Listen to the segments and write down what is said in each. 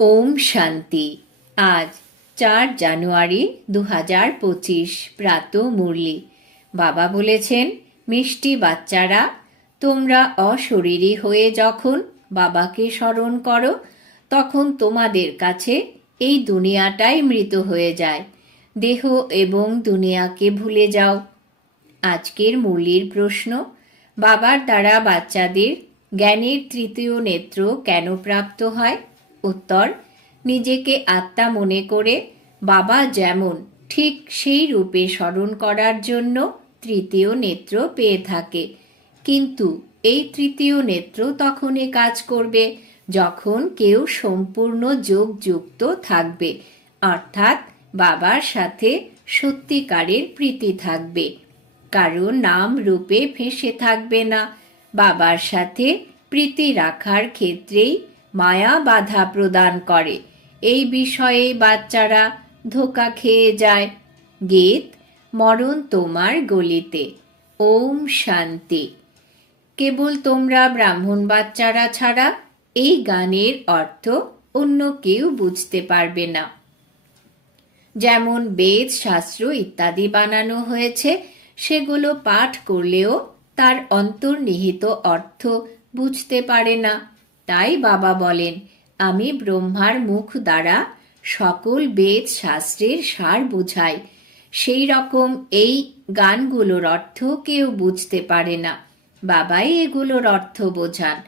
ওম শান্তি। আজ 4 জানুয়ারি 2025 প্রাত মুরলি। বাবা বলেছেন, মিষ্টি বাচ্চারা, তোমরা অশরীরী হয়ে যখন বাবাকে স্মরণ করো তখন তোমাদের কাছে এই দুনিয়াটাই মৃত হয়ে যায়। দেহ এবং দুনিয়াকে ভুলে যাও। আজকের মুরলির প্রশ্ন, বাবার দ্বারা বাচ্চাদের জ্ঞানের তৃতীয় নেত্র কেন প্রাপ্ত হয়? উত্তর, নিজেকে আত্মা মনে করে বাবা যেমন ঠিক সেই রূপে স্মরণ করার জন্য তৃতীয় নেত্র পেয়ে থাকে। কিন্তু এই তৃতীয় নেত্র তখনই কাজ করবে যখন কেউ সম্পূর্ণ যোগযুক্ত থাকবে, অর্থাৎ বাবার সাথে সত্যিকারের প্রীতি থাকবে। কারণ নাম রূপে ফেঁসে থাকবে না। বাবার সাথে প্রীতি রাখার ক্ষেত্রেই মায়া বাধা প্রদান করে। এই বিষয়ে বাচ্চারা ধোঁকা খেয়ে যায়। গীত, মরণ তোমার গলিতে। ওম শান্তি। কেবল তোমরা ব্রাহ্মণ বাচ্চারা ছাড়া এই গানের অর্থ অন্য কেউ বুঝতে পারবে না। যেমন বেদ, শাস্ত্র ইত্যাদি বানানো হয়েছে, সেগুলো পাঠ করলেও তার অন্তর্নিহিত অর্থ বুঝতে পারে না। তাই বাবা বলেন, আমি ব্রহ্মার মুখ দ্বারা সকল বেদ শাস্ত্রের সার বুঝাই। সেই রকম এই গানগুলোর অর্থ কেউ বুঝতে পারে না। বাবাই এগুলোর অর্থ বোঝান।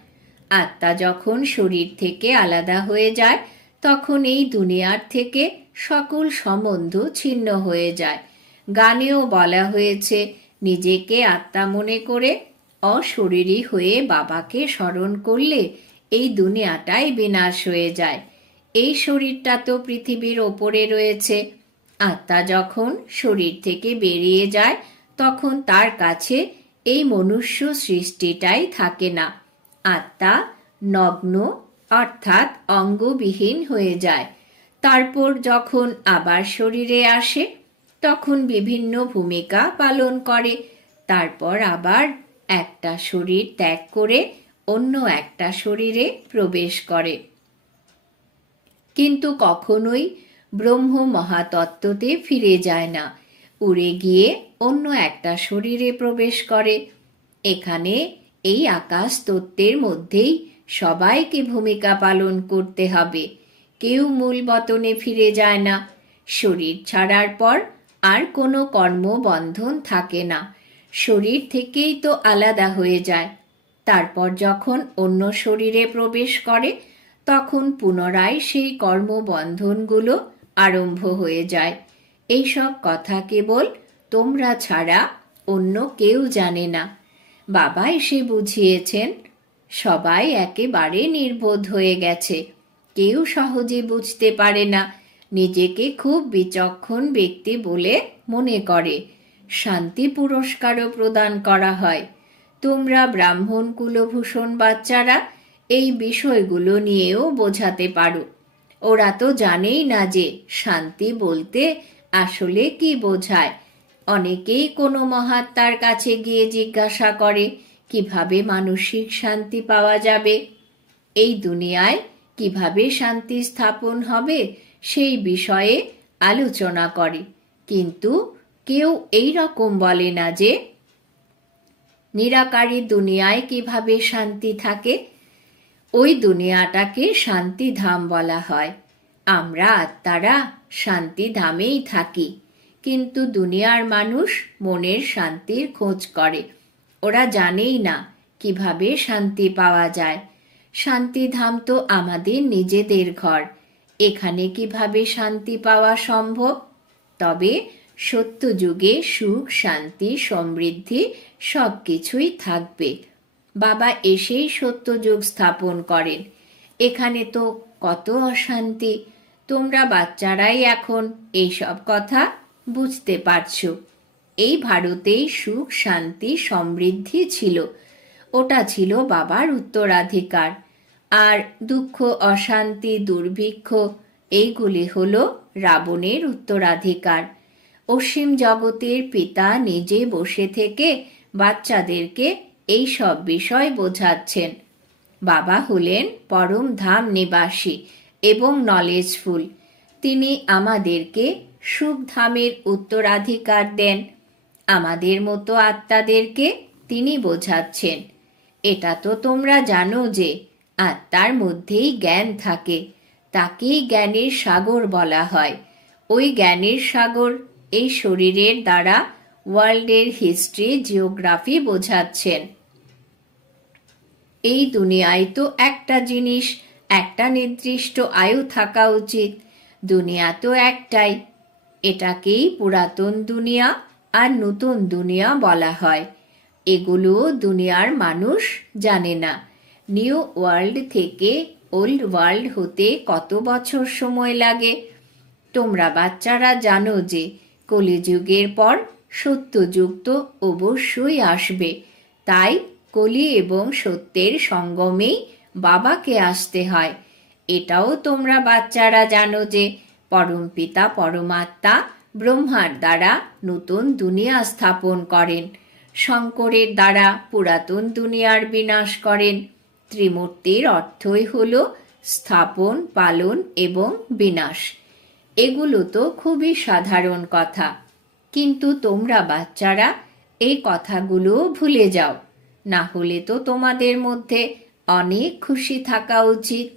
আত্মা যখন শরীর থেকে আলাদা হয়ে যায় তখন এই দুনিয়ার থেকে সকল সম্বন্ধ ছিন্ন হয়ে যায়। গানেও বলা হয়েছে, নিজেকে আত্মা মনে করে অশরীরী হয়ে বাবাকে স্মরণ করলে এই দুনিয়াটাই বিনাশ হয়ে যায়। এই শরীরটা তো পৃথিবীর ওপরে রয়েছে। আত্মা যখন শরীর থেকে বেরিয়ে যায় তখন তার কাছে এই মনুষ্য সৃষ্টিটাই থাকে না। আত্মা নগ্ন অর্থাৎ অঙ্গবিহীন হয়ে যায়। তারপর যখন আবার শরীরে আসে তখন বিভিন্ন ভূমিকা পালন করে। তারপর আবার একটা শরীর ত্যাগ করে অন্য একটা শরীরে প্রবেশ করে, কিন্তু কখনোই ব্রহ্ম মহাতত্ত্বতে ফিরে যায় না। উড়ে গিয়ে অন্য একটা শরীরে প্রবেশ করে। এখানে এই আকাশ তত্ত্বের মধ্যেই সবাইকে ভূমিকা পালন করতে হবে। কেউ মূল বতনে ফিরে যায় না। শরীর ছাড়ার পর আর কোনো কর্মবন্ধন থাকে না। শরীর থেকেই তো আলাদা হয়ে যায়। তারপর যখন অন্য শরীরে প্রবেশ করে তখন পুনরায় সেই কর্মবন্ধনগুলো আরম্ভ হয়ে যায়। এইসব কথা কেবল তোমরা ছাড়া অন্য কেউ জানে না। বাবা এসে বুঝিয়েছেন। সবাই একেবারে নির্বোধ হয়ে গেছে। কেউ সহজে বুঝতে পারে না। নিজেকে খুব বিচক্ষণ ব্যক্তি বলে মনে করে। শান্তি পুরস্কারও প্রদান করা হয়। তোমরা ব্রাহ্মণ কুলভূষণ বাচ্চারা এই বিষয়গুলো নিয়েও বোঝাতে পারো। ওরা তো জানেই না যে শান্তি বলতে আসলে কি বোঝায়। অনেকেই কোনো মহাত্মার কাছে গিয়ে জিজ্ঞাসা করে কিভাবে মানসিক শান্তি পাওয়া যাবে, এই দুনিয়ায় কিভাবে শান্তি স্থাপন হবে সেই বিষয়ে আলোচনা করে। কিন্তু কেউ এই রকম বলে না যে নিরাকারী দুনিয়ায় কিভাবে শান্তি থাকে। ওই দুনিয়াটাকে শান্তিধাম বলা হয়। আমরা আত্মারা শান্তিধামেই থাকি, কিন্তু দুনিয়ার মানুষ মনের শান্তির খোঁজ করে। ওরা জানেই না কিভাবে শান্তি পাওয়া যায়। শান্তিধাম তো আমাদের নিজেদের ঘর। এখানে কিভাবে শান্তি পাওয়া সম্ভব? তবে সত্যযুগে সুখ, শান্তি, সমৃদ্ধি সবকিছুই থাকবে। বাবা এসেই সত্যযুগ স্থাপন করেন। এখানে তো কত অশান্তি। তোমরা বাচ্চারাই এখন এইসব কথা বুঝতে পারছো। এই ভারতেই সুখ, শান্তি, সমৃদ্ধি ছিল। ওটা ছিল বাবার উত্তরাধিকার। আর দুঃখ, অশান্তি, দুর্ভিক্ষ এইগুলি হলো রাবণের উত্তরাধিকার। অসীম জগতের পিতা নিজে বসে থেকে বাচ্চাদেরকে এই সব বিষয় বোঝাচ্ছেন। বাবা হলেন পরম ধাম নিবাসী। এবং নলেজফুল। তিনি আমাদেরকে সুখধামের উত্তরাধিকার দেন। আমাদের মতো আত্মাদেরকে তিনি বোঝাচ্ছেন, এটা তো তোমরা জানো যে আত্মার মধ্যেই জ্ঞান থাকে, তাকেই জ্ঞানের সাগর বলা হয়। ওই জ্ঞানের সাগর এই শরীরের দ্বারা ওয়ার্ল্ডের হিস্ট্রি, জিওগ্রাফি বোঝাচ্ছেন। এই দুনিয়ায় তো একটা জিনিস, একটা নির্দিষ্ট আয়ু থাকা উচিত। দুনিয়া তো একটাই। এটাকেই পুরাতন দুনিয়া আর নতুন দুনিয়া বলা হয়। এগুলো দুনিয়ার মানুষ জানে না। নিউ ওয়ার্ল্ড থেকে ওল্ড ওয়ার্ল্ড হতে কত বছর সময় লাগে। তোমরা বাচ্চারা জানো যে কলিযুগের পর সত্যযুগ তো অবশ্যই আসবে। তাই কলি এবং সত্যের সঙ্গমেই বাবাকে আসতে হয়। এটাও তোমরা বাচ্চারা জানো যে পরমপিতা পরমাত্মা ব্রহ্মার দ্বারা নতুন দুনিয়া স্থাপন করেন, শঙ্করের দ্বারা পুরাতন দুনিয়ার বিনাশ করেন। ত্রিমূর্তির অর্থই হল স্থাপন, পালন এবং বিনাশ। এগুলো তো খুবই সাধারণ কথা, কিন্তু তোমরা বাচ্চারা এই কথাগুলো ভুলে যাও। না হলে তো তোমাদের মধ্যে অনেক খুশি থাকা উচিত।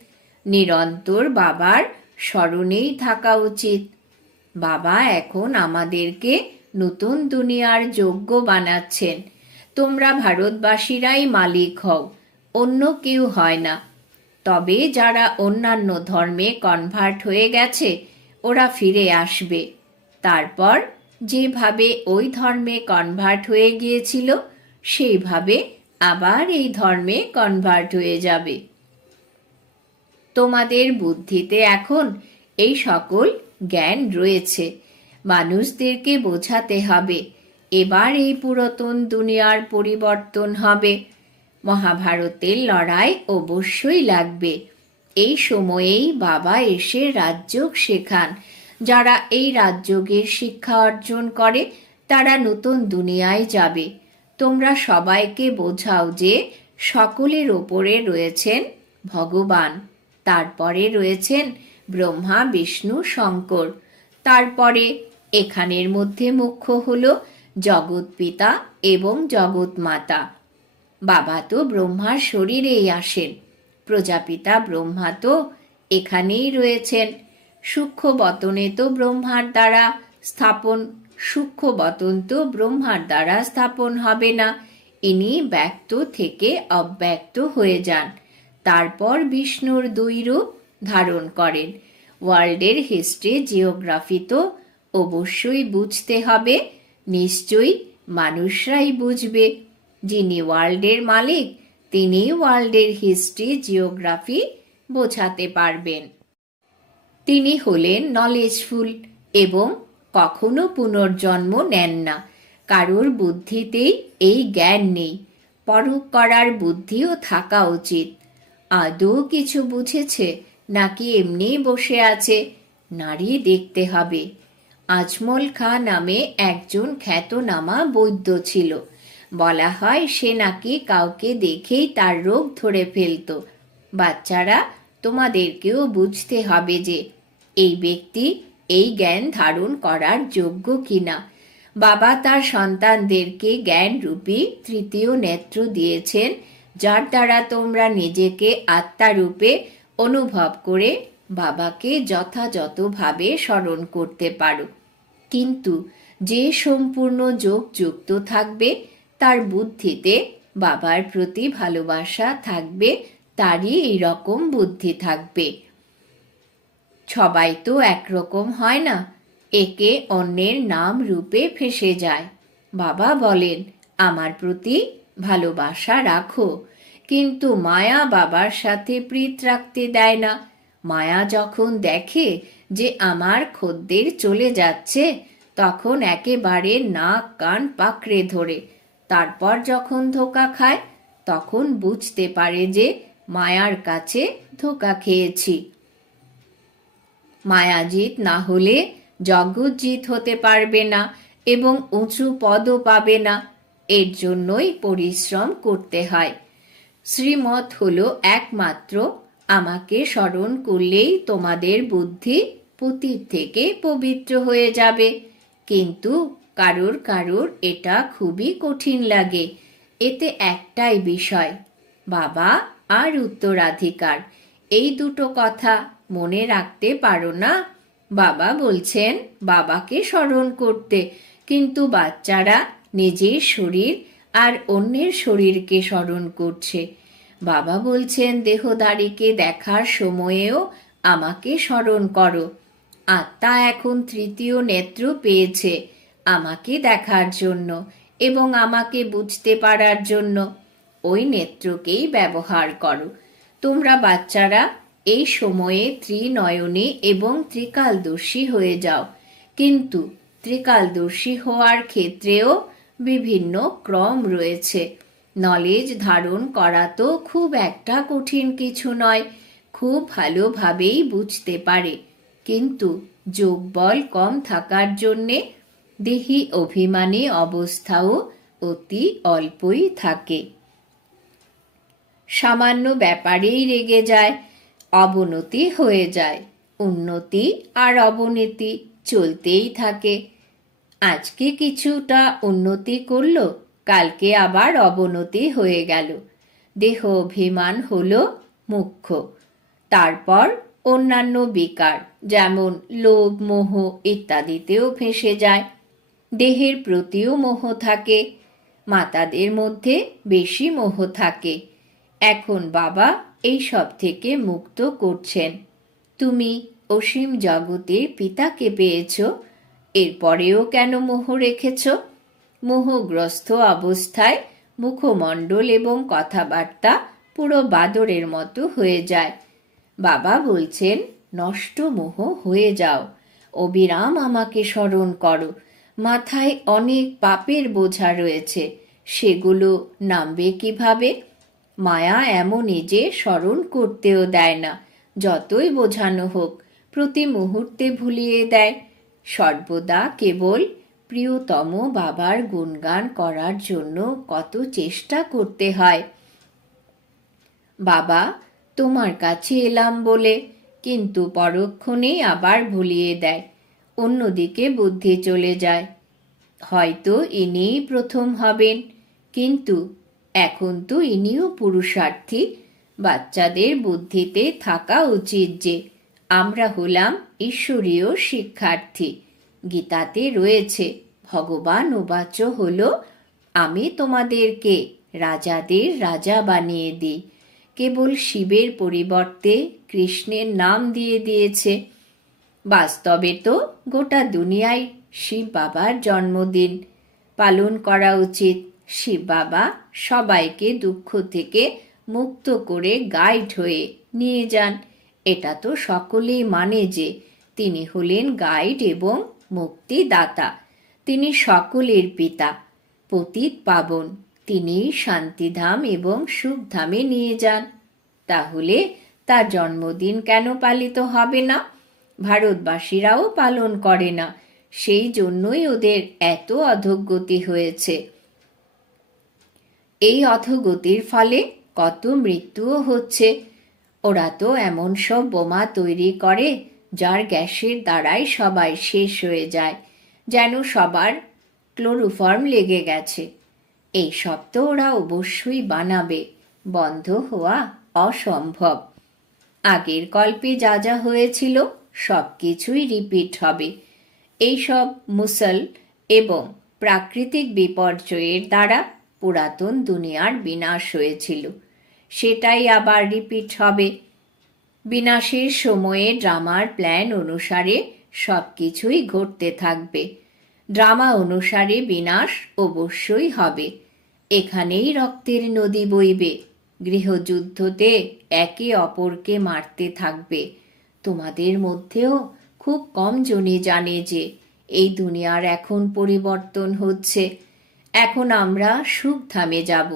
নিরন্তর বাবার স্মরণেই থাকা উচিত। বাবা এখন আমাদেরকে নতুন দুনিয়ার যোগ্য বানাচ্ছেন। তোমরা ভারতবাসীরাই মালিক হও, অন্য কেউ হয় না। তবে যারা অন্যান্য ধর্মে কনভার্ট হয়ে গেছে ওরা ফিরে আসবে। তারপর যেভাবে ওই ধর্মে কনভার্ট হয়ে গিয়েছিল সেইভাবে আবার এই ধর্মে কনভার্ট হয়ে যাবে। তোমাদের বুদ্ধিতে এখন এই সকল জ্ঞান রয়েছে। মানুষদেরকে বোঝাতে হবে এবার এই পুরাতন দুনিয়ার পরিবর্তন হবে। মহাভারতের লড়াই অবশ্যই লাগবে। এই সময়েই বাবা এসে রাজযোগ শেখান। যারা এই রাজযোগের শিক্ষা অর্জন করে তারা নতুন দুনিয়ায় যাবে। তোমরা সবাইকে বোঝাও যে সকলের ওপরে রয়েছেন ভগবান, তারপরে রয়েছেন ব্রহ্মা, বিষ্ণু, শঙ্কর, তারপরে এখানের মধ্যে মুখ্য হল জগৎ পিতা এবং জগৎ মাতা। বাবা তো ব্রহ্মার শরীরেই আসেন। প্রজাপিতা ব্রহ্মা তো এখানেই রয়েছেন। সূক্ষ্ম বতনে তো ব্রহ্মার দ্বারা স্থাপন, সূক্ষ্ম বতন তো ব্রহ্মার দ্বারা স্থাপন হবে না। ইনি ব্যক্ত থেকে অব্যক্ত হয়ে যান, তারপর বিষ্ণুর দুই রূপ ধারণ করেন। ওয়ার্ল্ডের হিস্ট্রি, জিওগ্রাফি তো অবশ্যই বুঝতে হবে। নিশ্চয়ই মানুষরাই বুঝবে। যিনি ওয়ার্ল্ডের মালিক তিনি ওয়ার্ল্ডের হিস্ট্রি, জিওগ্রাফি বোঝাতে পারবেন। তিনি হলেন নলেজফুল এবং কখনো পুনর্জন্ম নেন না। কারোর বুদ্ধিতেই এই জ্ঞান নেই। পরখ করার বুদ্ধিও থাকা উচিত। আদৌ কিছু বুঝেছে নাকি এমনি বসে আছে? নাড়ি দেখতে হবে। আজমল খাঁ নামে একজন খ্যাতনামা বৈদ্য ছিল। বলা হয় সে নাকি কাউকে দেখেই তার রোগ ধরে ফেলত। বাচ্চারা, তোমাদেরকেও বুঝতে হবে যে এই ব্যক্তি এই জ্ঞান ধারণ করার যোগ্য কিনা। বাবা তার সন্তানদেরকে জ্ঞানরূপী তৃতীয় নেত্র দিয়েছেন, যার দ্বারা তোমরা নিজেকে আত্মারূপে অনুভব করে বাবাকে যথাযথভাবে স্মরণ করতে পারো। কিন্তু যে সম্পূর্ণ যোগ যুক্ত থাকবে তার বুদ্ধিতে বাবার প্রতি ভালোবাসা থাকবে, তারই এই রকম বুদ্ধি থাকবে। সবাই তো একরকম হয় না, একে অন্যের নাম রূপে ফেসে যায়। বাবা বলেন আমার প্রতি ভালোবাসা রাখো, কিন্তু মায়া বাবার সাথে প্রীত রাখতে দেয় না। মায়া যখন দেখে যে আমার খদ্দের চলে যাচ্ছে তখন একেবারে নাক কান পাকড়ে ধরে। তারপর যখন ধোঁকা খায় তখন বুঝতে পারে যে মায়ার কাছে ধোঁকা খেয়েছি। মায়াজিৎ না হলে জগৎজিৎ হতে পারবে না এবং উঁচু পদও পাবে না। এর জন্যই পরিশ্রম করতে হয়। শ্রীমত হলো একমাত্র আমাকে স্মরণ করলেই তোমাদের বুদ্ধি পতিত থেকে পবিত্র হয়ে যাবে। কিন্তু কারোর কারোর এটা খুবই কঠিন লাগে। এতে একটাই বিষয়, বাবা আর উত্তরাধিকার, এই দুটো কথা মনে রাখতে পারো না। বাবা বলছেন বাবাকে স্মরণ করতে, কিন্তু বাচ্চারা নিজের শরীর আর অন্যের শরীরকে স্মরণ করছে। বাবা বলছেন দেহধারীকে দেখার সময়েও আমাকে স্মরণ করো। আত্মা এখন তৃতীয় নেত্র পেয়েছে আমাকে দেখার জন্য এবং আমাকে বুঝতে পারার জন্য। ওই নেত্রকেই ব্যবহার করো। তোমরা বাচ্চারা এই সময়ে ত্রিনয়নী এবং ত্রিকালদর্শী হয়ে যাও। কিন্তু ত্রিকালদর্শী হওয়ার ক্ষেত্রেও বিভিন্ন ক্রম রয়েছে। নলেজ ধারণ করা তো খুব একটা কঠিন কিছু নয়, খুব ভালোভাবেই বুঝতে পারে। কিন্তু যোগবল কম থাকার জন্যে দেহি অভিমানী অবস্থাও অতি অল্পই থাকে। সামান্য ব্যাপারেই রেগে যায়, অবনতি হয়ে যায়। উন্নতি আর অবনতি চলতেই থাকে। আজকে কিছুটা উন্নতি করলো, কালকে আবার অবনতি হয়ে গেল। দেহ অভিমান হলো মুখ্য। তারপর অন্যান্য বিকার যেমন লোভ, মোহ ইত্যাদিতেও ফেঁসে যায়। দেহের প্রতিও মোহ থাকে। মাতাদের মধ্যে বেশি মোহ থাকে। এখন বাবা এই সব থেকে মুক্ত করছেন। তুমি অসীম জগতের পিতাকে পেয়েছ, এরপরেও কেন মোহ রেখেছ? মোহগ্রস্ত অবস্থায় মুখমণ্ডল এবং কথাবার্তা পুরো বাদরের মতো হয়ে যায়। বাবা বলছেন নষ্ট মোহ হয়ে যাও, অবিরাম আমাকে স্মরণ করো। মাথায় অনেক পাপের বোঝা রয়েছে, সেগুলো নামবে কিভাবে? মায়া এমনই যে স্মরণ করতেও দেয় না, যতই বোঝানো হোক প্রতি মুহূর্তে ভুলিয়ে দেয়। সর্বদা কেবল প্রিয়তম বাবার গুণগান করার জন্য কত চেষ্টা করতে হয়। বাবা তোমার কাছে এলাম বলে, কিন্তু পরক্ষণেই আবার ভুলিয়ে দেয়। অন্যদিকে বুদ্ধি চলে যায়। হয়তো ইনিই প্রথম হবেন, কিন্তু এখন তো ইনিও পুরুষার্থী। বাচ্চাদের বুদ্ধিতে থাকা উচিত যে আমরা হলাম ঈশ্বরীয় শিক্ষার্থী। গীতাতে রয়েছে, ভগবান উবাচ হলো, আমি তোমাদেরকে রাজাদের রাজা বানিয়ে দিই। কেবল শিবের পরিবর্তে কৃষ্ণের নাম দিয়ে দিয়েছে। বাস্তবে তো গোটা দুনিয়ায় শিব বাবার জন্মদিন পালন করা উচিত। শিব বাবা সবাইকে দুঃখ থেকে মুক্ত করে গাইড হয়ে নিয়ে যান। এটা তো সকলেই মানে যে তিনি হলেন গাইড এবং মুক্তিদাতা। তিনি সকলের পিতা, পতিত পাবন। তিনি শান্তিধাম এবং সুখধামে নিয়ে যান। তাহলে তার জন্মদিন কেন পালিত হবে না? ভারতবাসীরাও পালন করে না, সেই জন্যই ওদের এত অধোগতি হয়েছে। এই অধোগতির ফলে কত মৃত্যুও হচ্ছে। ওরা তো এমন সব বোমা তৈরি করে যার গ্যাসের দ্বারাই সবাই শেষ হয়ে যায়, যেন সবার ক্লোরোফর্ম লেগে গেছে। এই সব তো ওরা অবশ্যই বানাবে, বন্ধ হওয়া অসম্ভব। আগের কল্পে যা যা হয়েছিল সব কিছুই রিপিট হবে। এইসব মুসল এবং প্রাকৃতিক বিপর্যয়ের দ্বারা পুরাতন দুনিয়ার বিনাশ হয়েছিল, সেটাই আবার রিপিট হবে। বিনাশের সময়ে ড্রামার প্ল্যান অনুসারে সব কিছুই ঘটতে থাকবে। ড্রামা অনুসারে বিনাশ অবশ্যই হবে। এখানেই রক্তের নদী বইবে। গৃহযুদ্ধতে একে অপরকে মারতে থাকবে। তোমাদের মধ্যেও খুব কম জনই জানে যে এই দুনিয়ার এখন পরিবর্তন হচ্ছে। এখন আমরা সুখধামে যাব।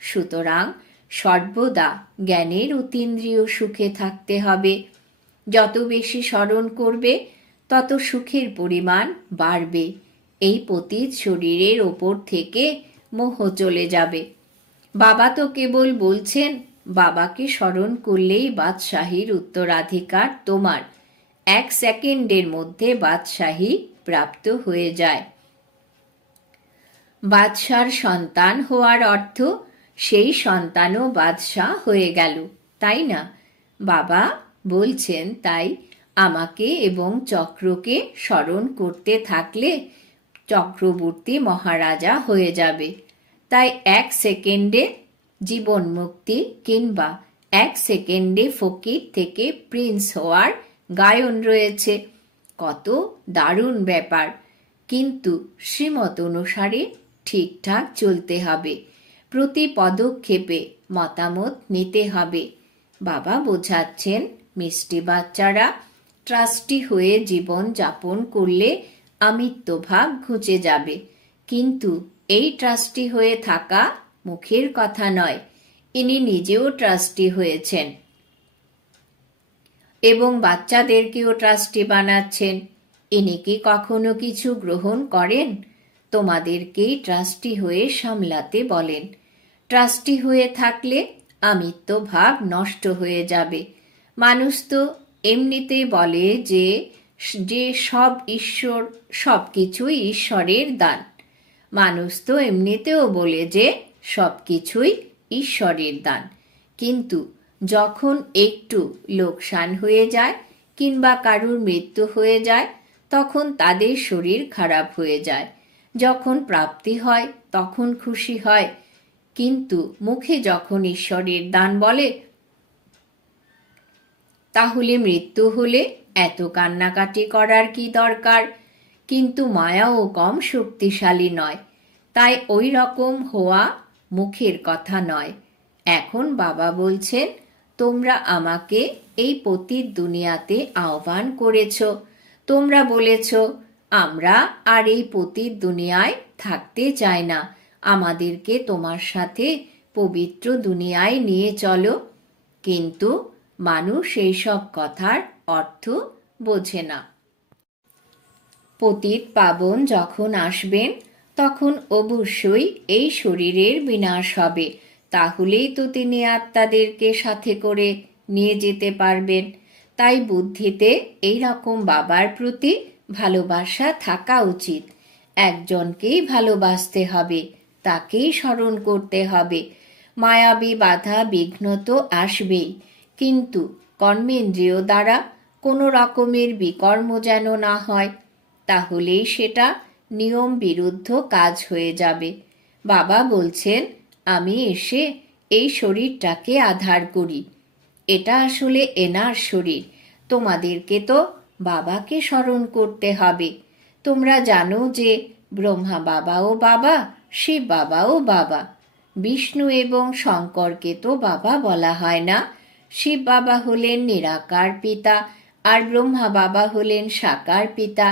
সুতরাং সর্বদা জ্ঞানের অতীন্দ্রিয় সুখে থাকতে হবে। যত বেশি স্মরণ করবে তত সুখের পরিমাণ বাড়বে। এই পতিত শরীরের ওপর থেকে মোহ চলে যাবে। বাবা তো কেবল বলছেন বাবাকে স্মরণ করলেই বাদশাহীর উত্তরাধিকার তোমার। 1 সেকেন্ডের মধ্যে বাদশাহী প্রাপ্ত হয়ে যায়। বাদশার সন্তান হওয়ার অর্থ সেই সন্তানও বাদশাহ হয়ে গেল, তাই না? বাবা বলছেন, তাই আমাকে এবং চক্রকে স্মরণ করতে থাকলে চক্রবর্তী মহারাজা হয়ে যাবে। তাই 1 সেকেন্ডে জীবন মুক্তি কিংবা 1 সেকেন্ডে ফকির থেকে প্রিন্স হওয়ার গায়ন রয়েছে। কত দারুণ ব্যাপার! কিন্তু শ্রীমত অনুসারে ঠিকঠাক চলতে হবে, প্রতি পদক্ষেপে মতামত নিতে হবে। বাবা বোঝাচ্ছেন, মিষ্টি বাচ্চারা, ট্রাস্টি হয়ে জীবন যাপন করলে আমিত্বভাব ঘুচে যাবে। কিন্তু এই ট্রাস্টি হয়ে থাকা মুখের কথা নয়, ইনি নিজেও ট্রাস্টি হয়েছেন এবং বাচ্চাদেরকেও ট্রাস্টি বানাচ্ছেন। ইনি কি কখনো কিছু গ্রহণ করেন? তোমাদেরকেই ট্রাস্টি হয়ে সামলাতে বলেন। ট্রাস্টি হয়ে থাকলে আমিত্ব ভাব নষ্ট হয়ে যাবে। মানুষ তো এমনিতেই বলে যে সব ঈশ্বর, সব কিছুই ঈশ্বরের দান। মানুষ তো এমনিতেও বলে যে সব কিছুই ঈশ্বরের দান। কিন্তু যখন একটু লোকসান হয়ে যায় কিংবা কারুর মৃত্যু হয়ে যায়, তখন তাদের শরীর খারাপ হয়ে যায়। যখন প্রাপ্তি হয় তখন খুশি হয়, কিন্তু মুখে যখন ঈশ্বরের দান বলে, তাহলে মৃত্যু হলে এত কান্নাকাটি করার কি দরকার? কিন্তু মায়াও কম শক্তিশালী নয়, তাই ওই রকম হওয়া মুখের কথা নয়। এখন বাবা বলছেন, তোমরা আমাকে এই পতিত দুনিয়াতে আহ্বান করেছ। তোমরা বলেছ, আমরা আর এই পতিত দুনিয়ায় থাকতে চাই না, আমাদেরকে তোমার সাথে পবিত্র দুনিয়ায় নিয়ে চলো। কিন্তু মানুষ এই সব কথার অর্থ বোঝে না। পতিত পাবন যখন আসবেন, তখন অবশ্যই এই শরীরের বিনাশ হবে। তাহলেই তো তিনি আত্মাদেরকে সাথে করে নিয়ে যেতে পারবেন। তাই বুদ্ধিতে এই রকম বাবার প্রতি ভালোবাসা থাকা উচিত। একজনকেই ভালোবাসতে হবে, তাকেই স্মরণ করতে হবে। মায়াবী বাধা বিঘ্ন তো আসবেই, কিন্তু কর্মেন্দ্রিয় দ্বারা কোনো রকমের বিকর্ম যেন না হয়, তাহলেই সেটা নিয়ম বিরুদ্ধ কাজ হয়ে যাবে। বাবা বলছেন, আমি এসে এই শরীরটাকে আধার করি। এটা আসলে এনার শরীর। তোমাদেরকে তো বাবাকে স্মরণ করতে হবে। তোমরা জানো যে ব্রহ্মা বাবাও বাবা, শিব বাবাও বাবা। বিষ্ণু এবং শঙ্করকে তো বাবা বলা হয় না। শিব বাবা হলেন নিরাকার পিতা আর ব্রহ্মা বাবা হলেন সাকার পিতা।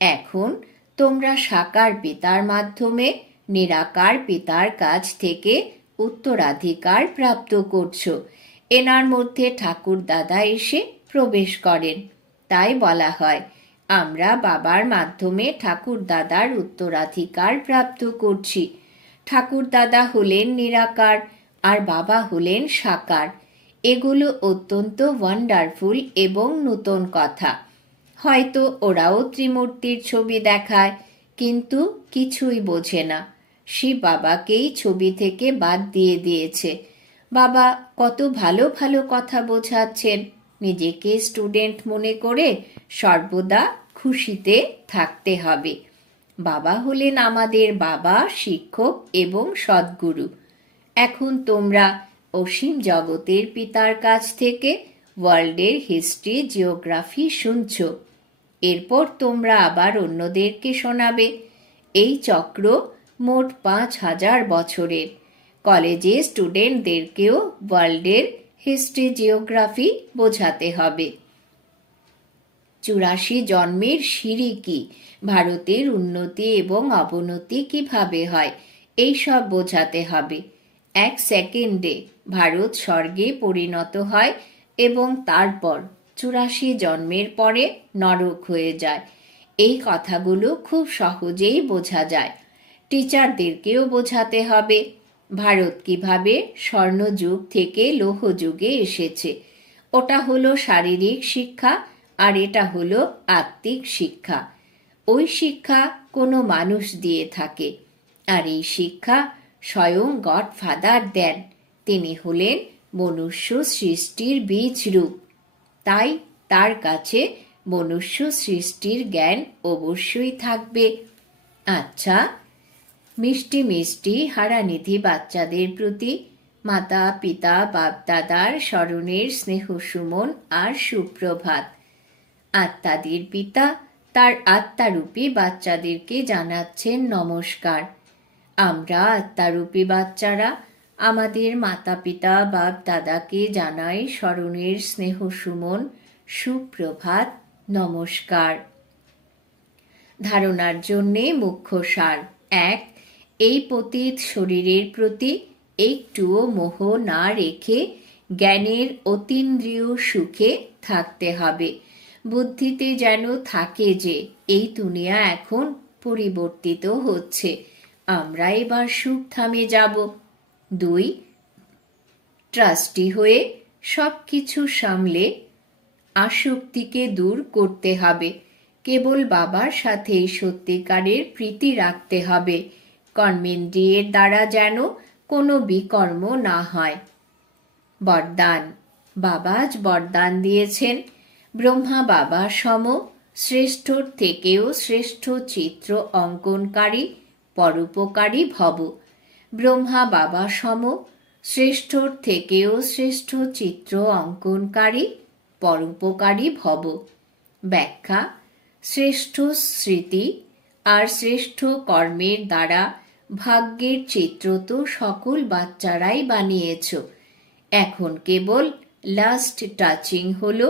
এখন তোমরা সাকার পিতার মাধ্যমে নিরাকার পিতার কাছ থেকে উত্তরাধিকার প্রাপ্ত করছো। এনার মধ্যে ঠাকুর দাদা এসে প্রবেশ করেন। তাই বলা হয়, আমরা বাবার মাধ্যমে ঠাকুর দাদার উত্তরাধিকার প্রাপ্ত করছি। ঠাকুর দাদা হলেন নিরাকার আর বাবা হলেন সাকার। এগুলো অত্যন্ত ওয়ান্ডারফুল এবং নূতন কথা। হয়তো ওরাও ত্রিমূর্তির ছবি দেখায়, কিন্তু কিছুই বোঝে না। শিব বাবাকেই ছবি থেকে বাদ দিয়ে দিয়েছে। বাবা কত ভালো ভালো কথা বোঝাচ্ছেন। নিজেকে স্টুডেন্ট মনে করে সর্বদা খুশিতে থাকতে হবে। বাবা হলেন আমাদের বাবা, শিক্ষক এবং সদ্গুরু। এখন তোমরা অসীম জগতের পিতার কাছ থেকে ওয়ার্ল্ডের হিস্ট্রি, জিওগ্রাফি শুনছ। এরপর তোমরা আবার অন্যদেরকে শোনাবে। এই চক্র মোট 5000 বছরের। কলেজে স্টুডেন্টদেরকেও ওয়ার্ল্ডের হিস্ট্রি, জিওগ্রাফি বোঝাতে হবে। 84 জন্মের সিঁড়ি কি, ভারতের উন্নতি এবং অবনতি কিভাবে হয়, এই সব বোঝাতে হবে। 1 সেকেন্ডে ভারত স্বর্গে পরিণত হয় এবং তারপর 84 জন্মের পরে নরক হয়ে যায়। এই কথাগুলো খুব সহজেই বোঝা যায়। টিচারদেরকেও বোঝাতে হবে। ভারত কিভাবে স্বর্ণযুগ থেকে লৌহযুগে এসেছে। ওটা হলো শারীরিক শিক্ষা, আর এটা হলো আত্মিক শিক্ষা। ওই শিক্ষা কোনো মানুষ দিয়ে থাকে, আর এই শিক্ষা স্বয়ং গডফাদার দেন। তিনি হলেন মনুষ্য সৃষ্টির বীজ রূপ। তাই তার কাছে মনুষ্য সৃষ্টির জ্ঞান অবশ্যই থাকবে। আচ্ছা, মিষ্টি মিষ্টি হারানিধি বাচ্চাদের প্রতি মাতা পিতা বাপ দাদার স্মরণের স্নেহ সুমন আর সুপ্রভাত। আত্মাদের পিতা তার আত্মারূপী বাচ্চাদেরকে জানাচ্ছেন নমস্কার। আমরা আত্মারূপী বাচ্চারা আমাদের মাতা পিতা বাপ দাদাকে জানাই স্মরণের স্নেহ সুমন, সুপ্রভাত, নমস্কার। ধারণার জন্যে মুখ্য সার: 1. এই পতিত শরীরের প্রতি একটুও মোহ না রেখে জ্ঞানের অতীন্দ্রিয় সুখে থাকতে হবে। বুদ্ধিতে যেন থাকে যে এই দুনিয়া এখন পরিবর্তিত হচ্ছে, আমরা এবার সুখ ধামে যাব। 2. ট্রাস্টি হয়ে সব কিছু সামলে আসক্তিকে দূর করতে হবে। কেবল বাবার সাথে সত্যিকারের প্রীতি রাখতে হবে। কর্মেন্দ্রিয়ের দ্বারা যেন কোনো বিকর্ম না হয়। বরদান: বাবা আজ বরদান দিয়েছেন, ব্রহ্মা বাবা সম শ্রেষ্ঠর থেকেও শ্রেষ্ঠ চিত্র অঙ্কনকারী পরোপকারী ভব। ব্রহ্মা বাবা সম শ্রেষ্ঠর থেকেও শ্রেষ্ঠ চিত্র অঙ্কনকারী পরোপকারী ভব। ব্যাখ্যা: শ্রেষ্ঠ স্মৃতি আর শ্রেষ্ঠ কর্মের দ্বারা ভাগ্যের চিত্র তো সকল বাচ্চারাই বানিয়েছ। এখন কেবল লাস্ট টাচিং হলো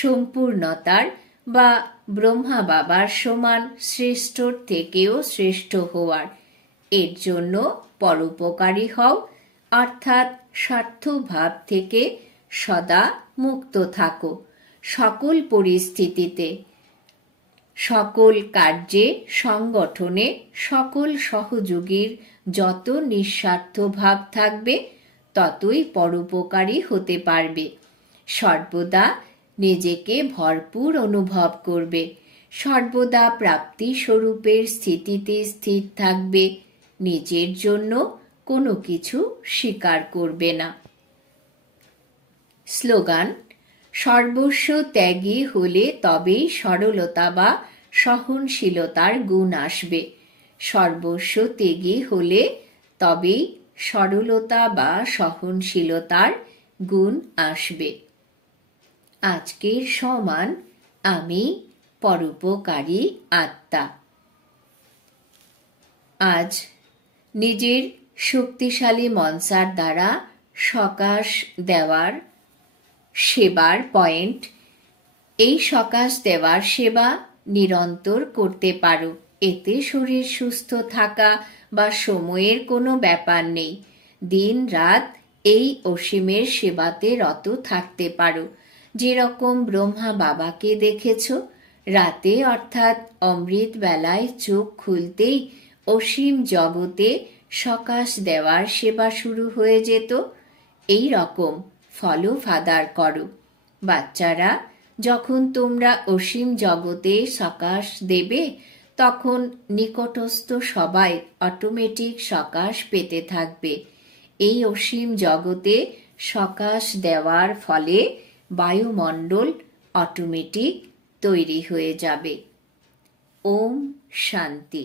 সম্পূর্ণতার বা ব্রহ্মা বাবার সমান শ্রেষ্ঠর থেকেও শ্রেষ্ঠ হওয়ার। এর জন্য পরোপকারী হও, অর্থাৎ স্বার্থভাব থেকে সদা মুক্ত থাকো। সকল পরিস্থিতিতে, সকল কার্যে, সংগঠনে সকল সহযোগীর যত নিঃস্বার্থ ভাব থাকবে ততই পরোপকারী হতে পারবে। সর্বদা নিজেকে ভরপুর অনুভব করবে, সর্বদা প্রাপ্তি স্বরূপের স্থিতিতে স্থির থাকবে, নিজের জন্য কোনো কিছু স্বীকার করবে না। স্লোগান: সর্বস্ব ত্যাগী হলে তবেই সরলতা বা সহনশীলতার গুণ আসবে। সর্বস্ব ত্যাগী হলে তবেই সরলতা বা সহনশীলতার গুণ আসবে। আজকের সমান আমি পরোপকারী আত্মা। আজ নিজের শক্তিশালী মনসার দ্বারা সকাশ দেওয়ার সেবার পয়েন্ট: এই সকাশ দেওয়ার সেবা নিরন্তর করতে পারো। এতে শরীর সুস্থ থাকা বা সময়ের কোনো ব্যাপার নেই। দিন রাত এই অসীমের সেবাতে রত থাকতে পারো। যেরকম ব্রহ্মা বাবাকে দেখেছ, রাতে অর্থাৎ অমৃত বেলায় চোখ খুলতেই অসীম জগতে সকাশ দেওয়ার সেবা শুরু হয়ে যেত। এই রকম ফলো ফাদার করো। বাচ্চারা, যখন তোমরা অসীম জগতে সকাশ দেবে তখন নিকটস্থ সবাই অটোমেটিক সকাশ পেতে থাকবে। এই অসীম জগতে সকাশ দেওয়ার ফলে বায়ুমণ্ডল অটোমেটিক তৈরি হয়ে যাবে। ওম শান্তি।